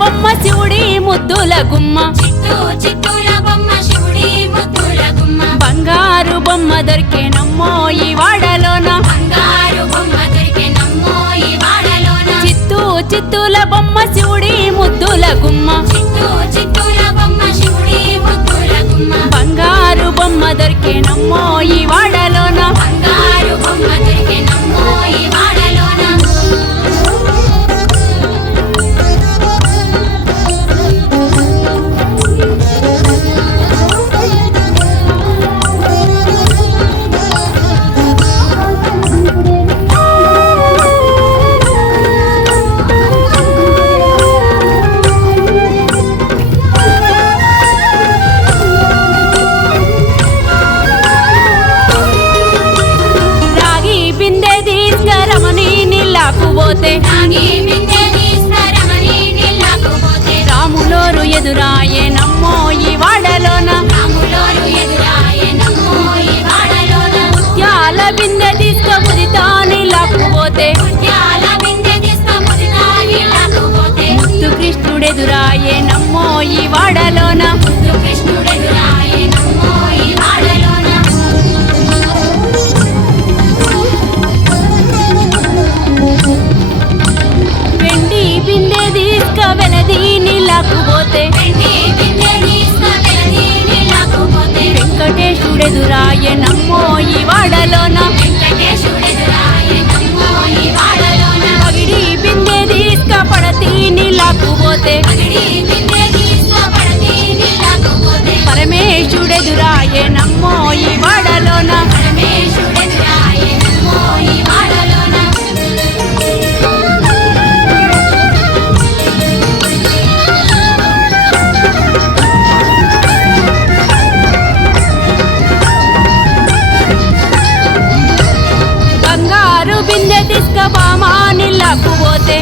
బొమ్మ శివుడి ముద్దుల గుమ్మ చిత్తూల బొమ్మ శివుడి ముద్దుల గుమ్మ బంగారు బొమ్మ దొరికేనమ్మో ఈ వాడలోన బంగారు బొమ్మ దొరికెనమ్మో ఈ వాడలోన చిత్తూల బొమ్మ శివుడి ముద్దుల గుమ్మ చిత్తూల బొమ్మ శివుడి ముద్దుల గుమ్మ బంగారు బొమ్మ దొరికేనమ్మో ఈ వాడలోన బంగారు బొమ్మ దొరికెనమ్మో ఈ వాడలోన రాగి బిందె తీసుకరమని నీళ్ళకు పోతే నాగి బిందె తీసుకురమని నీళ్ళకు పోతే రాములోరు ఎదురాయేనమ్మో ఈ వాడలోన రాములోరు ఎదురాయెనమ్మో ఈ వాడలోన ముత్యాల బిందె తీసుకబుదితా నీళ్ళకు పోతే ముత్యాల బిందె తీసుకుముదితా నీళ్ళకు పోతే ముత్తు కృష్ణుడెదురాయేనమ్మో ఈ వాడలోన కృష్ణుడెదురాయెనమ్మో ఈ వాడలోన వెండి బిందె తీసుకవెలది నీళ్ళకు పోతే వెండి బిందె తీసుకువెళ్ళి నీళ్ళకు పోతే వెంకటేశుడెదురాయేనమ్మో ఈ వాడలోన వెంకటేశుడెదురాయెనమ్మో ఈ వాడలోన పగిడి బిందె తీసుకపడతి నీళ్ళకు పోతే పగిడి బిందె తీసుకుపడతి నీళ్ళకు పోతే పరమేశుడెదురాయేనమ్మో ఈ వాడలోన పరమేశుడెదురాయెనమ్మో ఈ వాడలోన బంగారు బిందె తీసుకబామా నీళ్ళకు పోతే